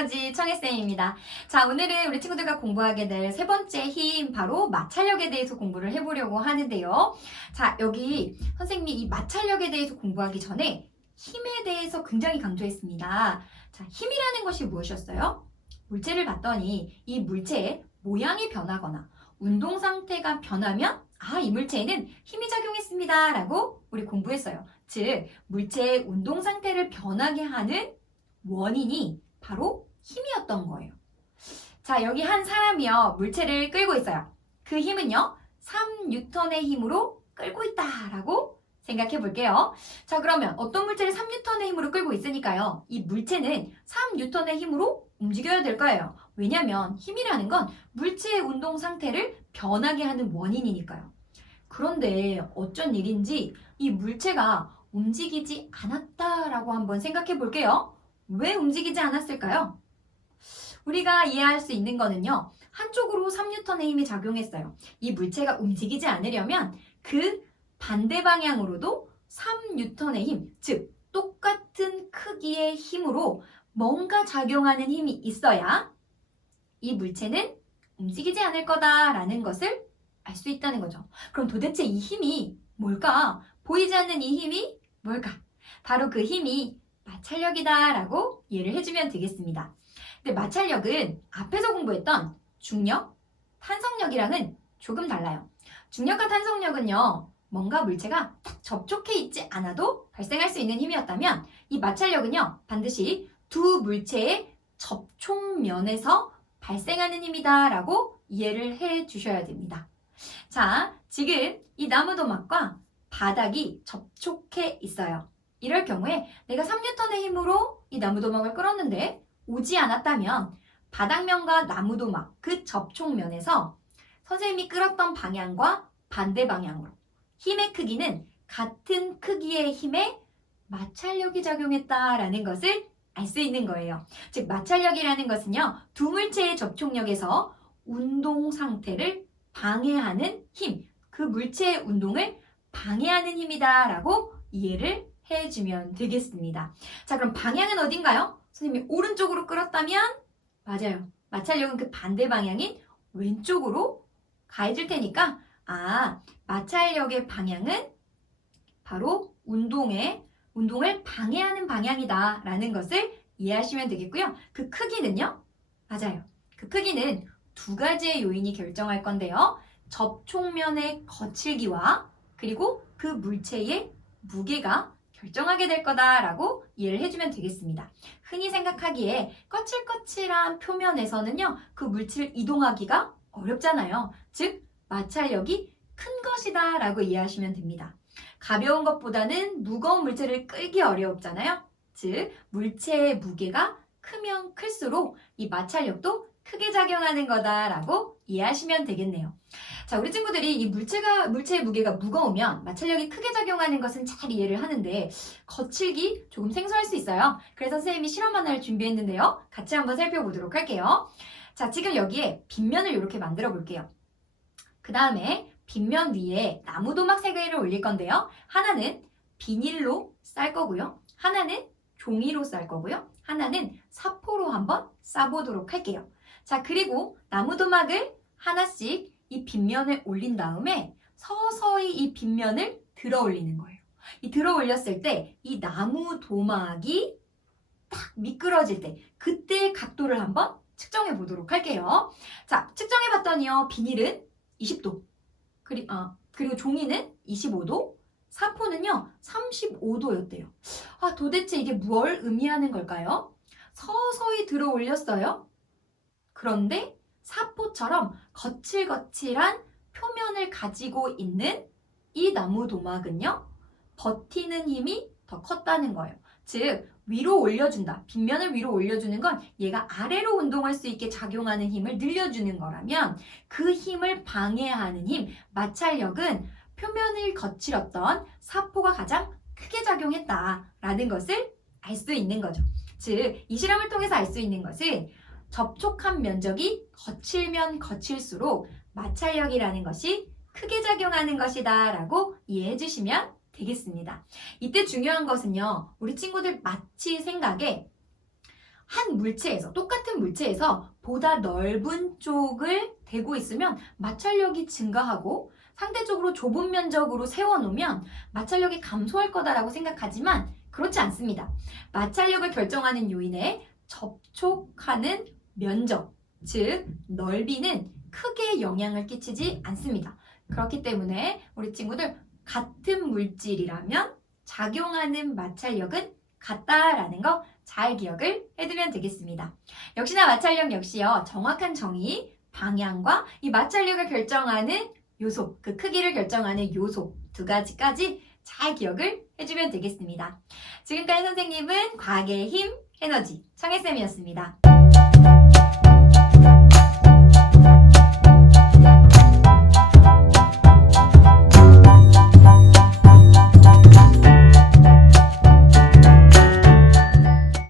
에너지 청혜쌤입니다. 자, 오늘은 우리 친구들과 공부하게 될 세 번째 힘, 바로 마찰력에 대해서 공부를 해보려고 하는데요. 자, 여기 선생님이 이 마찰력에 대해서 공부하기 전에 힘에 대해서 굉장히 강조했습니다. 자, 힘이라는 것이 무엇이었어요? 물체를 봤더니 이 물체의 모양이 변하거나 운동 상태가 변하면 이 물체에는 힘이 작용했습니다 라고 우리 공부했어요. 즉, 물체의 운동 상태를 변하게 하는 원인이 바로 힘이었던 거예요. 자, 여기 한 사람이요, 물체를 끌고 있어요. 그 힘은요, 3N의 힘으로 끌고 있다라고 생각해 볼게요. 자, 그러면 어떤 물체를 3N의 힘으로 끌고 있으니까요, 이 물체는 3N의 힘으로 움직여야 될 거예요. 왜냐면 힘이라는 건 물체의 운동 상태를 변하게 하는 원인이니까요. 그런데 어쩐 일인지 이 물체가 움직이지 않았다라고 한번 생각해 볼게요. 왜 움직이지 않았을까요? 우리가 이해할 수 있는 거는요, 한쪽으로 3N의 힘이 작용했어요. 이 물체가 움직이지 않으려면 그 반대 방향으로도 3N의 힘, 즉 똑같은 크기의 힘으로 뭔가 작용하는 힘이 있어야 이 물체는 움직이지 않을 거다라는 것을 알 수 있다는 거죠. 그럼 도대체 이 힘이 뭘까? 보이지 않는 이 힘이 뭘까? 바로 그 힘이 마찰력이다라고 이해를 해주면 되겠습니다. 근데 마찰력은 앞에서 공부했던 중력, 탄성력이랑은 조금 달라요. 중력과 탄성력은요, 뭔가 물체가 딱 접촉해 있지 않아도 발생할 수 있는 힘이었다면 이 마찰력은요, 반드시 두 물체의 접촉면에서 발생하는 힘이다라고 이해를 해 주셔야 됩니다. 자, 지금 이 나무도막과 바닥이 접촉해 있어요. 이럴 경우에 내가 3N의 힘으로 이 나무도막을 끌었는데 오지 않았다면 바닥면과 나무도막, 그 접촉면에서 선생님이 끌었던 방향과 반대 방향으로 힘의 크기는 같은 크기의 힘에 마찰력이 작용했다라는 것을 알 수 있는 거예요. 즉, 마찰력이라는 것은요, 두 물체의 접촉력에서 운동 상태를 방해하는 힘, 그 물체의 운동을 방해하는 힘이다라고 이해를 해주면 되겠습니다. 자, 그럼 방향은 어딘가요? 선생님이 오른쪽으로 끌었다면 맞아요. 마찰력은 그 반대 방향인 왼쪽으로 가해줄 테니까 마찰력의 방향은 바로 운동을 방해하는 방향이다라는 것을 이해하시면 되겠고요. 그 크기는요? 맞아요. 그 크기는 두 가지의 요인이 결정할 건데요. 접촉면의 거칠기와 그리고 그 물체의 무게가 결정하게 될 거다라고 이해를 해주면 되겠습니다. 흔히 생각하기에 거칠거칠한 표면에서는요, 그 물질을 이동하기가 어렵잖아요. 즉, 마찰력이 큰 것이다 라고 이해하시면 됩니다. 가벼운 것보다는 무거운 물체를 끌기 어렵잖아요. 즉, 물체의 무게가 크면 클수록 이 마찰력도 크게 작용하는 거다라고 이해하시면 되겠네요. 자, 우리 친구들이 이 물체의 무게가 무거우면 마찰력이 크게 작용하는 것은 잘 이해를 하는데 거칠기 조금 생소할 수 있어요. 그래서 선생님이 실험 하나를 준비했는데요. 같이 한번 살펴보도록 할게요. 자, 지금 여기에 빗면을 이렇게 만들어 볼게요. 그 다음에 빗면 위에 나무도막 3개를 올릴 건데요. 하나는 비닐로 쌀 거고요. 하나는 종이로 쌀 거고요. 하나는 사포로 한번 싸보도록 할게요. 자, 그리고 나무도막을 하나씩 이 빗면에 올린 다음에 서서히 이 빗면을 들어 올리는 거예요. 이 들어 올렸을 때 이 나무도막이 딱 미끄러질 때 그때의 각도를 한번 측정해 보도록 할게요. 자, 측정해 봤더니요. 비닐은 20도, 그리고 종이는 25도, 사포는요 35도였대요. 도대체 이게 뭘 의미하는 걸까요? 서서히 들어 올렸어요. 그런데 사포처럼 거칠거칠한 표면을 가지고 있는 이 나무도막은요, 버티는 힘이 더 컸다는 거예요. 즉, 위로 올려준다. 빗면을 위로 올려주는 건 얘가 아래로 운동할 수 있게 작용하는 힘을 늘려주는 거라면 그 힘을 방해하는 힘, 마찰력은 표면을 거칠었던 사포가 가장 크게 작용했다라는 것을 알 수 있는 거죠. 즉, 이 실험을 통해서 알 수 있는 것은 접촉한 면적이 거칠면 거칠수록 마찰력이라는 것이 크게 작용하는 것이다 라고 이해해 주시면 되겠습니다. 이때 중요한 것은요, 우리 친구들 마치 생각에 한 물체에서, 똑같은 물체에서 보다 넓은 쪽을 대고 있으면 마찰력이 증가하고 상대적으로 좁은 면적으로 세워놓으면 마찰력이 감소할 거다라고 생각하지만 그렇지 않습니다. 마찰력을 결정하는 요인에 접촉하는 면적, 즉 넓이는 크게 영향을 끼치지 않습니다. 그렇기 때문에 우리 친구들 같은 물질이라면 작용하는 마찰력은 같다라는 거 잘 기억을 해두면 되겠습니다. 역시나 마찰력 역시요. 정확한 정의, 방향과 이 마찰력을 결정하는 요소, 그 크기를 결정하는 요소 두 가지까지 잘 기억을 해주면 되겠습니다. 지금까지 선생님은 과학의 힘, 에너지, 청혜쌤이었습니다.